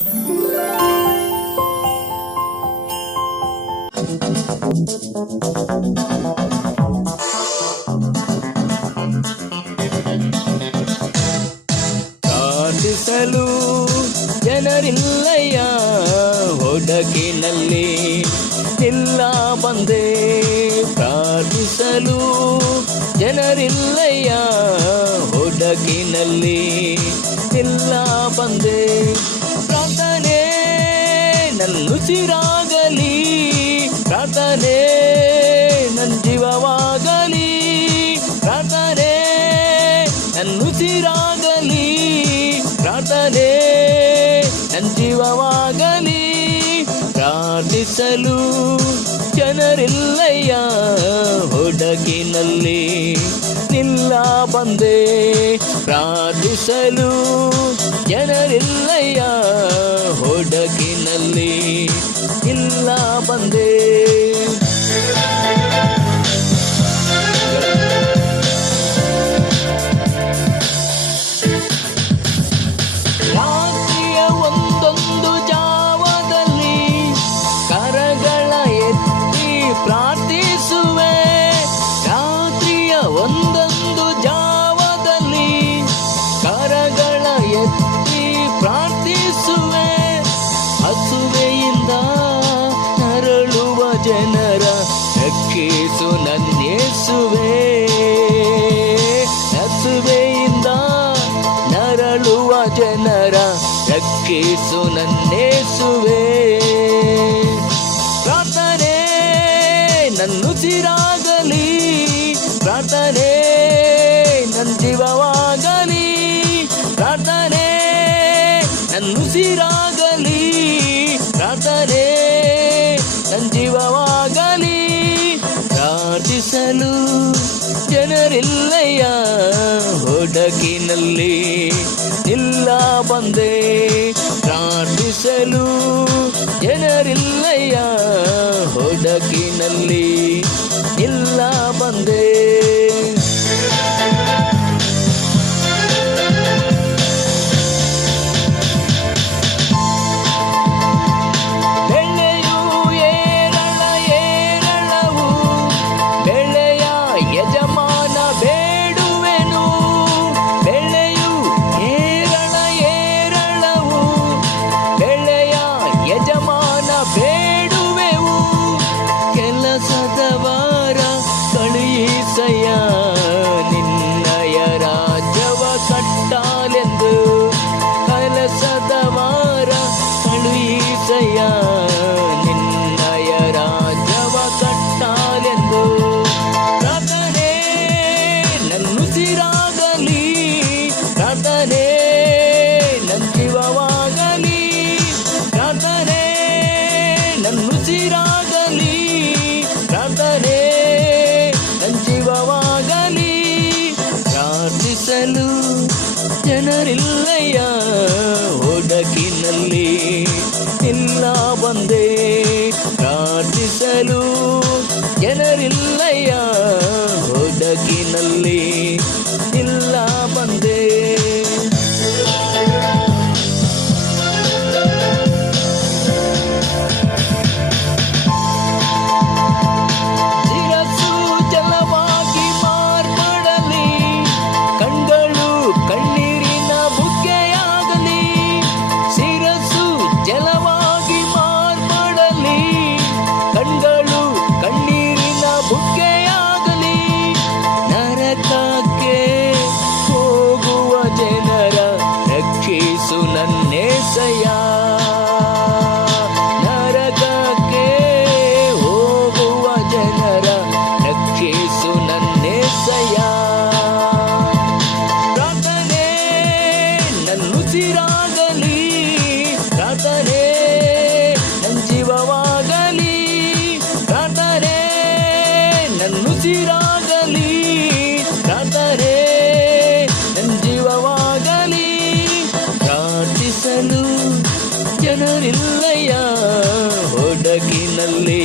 ಪ್ರಾರ್ಥಿಸಲು ಜನರಿಲ್ಲಯ್ಯ ಹೊಡಕಿನಲ್ಲಿ ಇಲ್ಲ ಬಂದೆ. ಪ್ರಾರ್ಥಿಸಲು ಜನರಿಲ್ಲಯ್ಯ ಹೊಡಕಿನಲ್ಲಿ ಇಲ್ಲ ಬಂದೆ. ಪ್ರಾರ್ಥನೆ ನಲ್ಲುಸಿರಾಗಲಿ ಪ್ರಾರ್ಥನೆ ನನ್ನ ಜೀವವಾಗಲಿ. ಪ್ರಾರ್ಥನೆ ನಲ್ಲುಸಿರಾಗಲಿ ಪ್ರಾರ್ಥನೆ ನನ್ನ ಜೀವವಾಗಲಿ ಜನರಿಲ್ಲಯ್ಯ ಹೊಡಗಿನಲ್ಲಿ ನಿಲ್ಲ ಬಂದೆ. ಪ್ರಾರ್ಥಿಸಲು ಜನರಿಲ್ಲಯ್ಯ ಹೊಡಗಿನಲ್ಲಿ ಇಲ್ಲ ಬಂದೆ. ನನ್ನೇಸುವೆ ನಸುವೆಯಿಂದ ನರಳುವ ಜನರ ರಕ್ಷಿಸು ನನ್ನೇಸುವೆ. ಪ್ರಾರ್ಥನೆ ನನ್ನುಸಿರಾಗಲಿ ಪ್ರಾರ್ಥನೆ ನನ್ನ ಜೀವವಾಗಲಿ ಪ್ರಾರ್ಥನೆ ನನ್ನುಸಿರಾಗಲಿ ಪ್ರಾರ್ಥನೆ ಜನರಿಲ್ಲಯ್ಯ ಹೊಡಕಿನಲ್ಲಿ ಇಲ್ಲ ಬಂದೆ. ಪ್ರಾರ್ಥಿಸಲು ಜನರಿಲ್ಲಯ್ಯ ಹೊಡಕಿನಲ್ಲಿ ಪ್ರಾರ್ಥಿಸಲು ಜನರಿಲ್ಲಯ್ಯ. ಒಡಕಿನಲ್ಲಿ ಇಲ್ಲ ಬಂದೇ ಪ್ರಾರ್ಥಿಸಲು ಜನರಿಲ್ಲಯ್ಯ. ಹುಡುಕಿನಲ್ಲಿ ಜನರಿಲ್ಲಯ್ಯ ಹೊಡಗಿನಲ್ಲಿ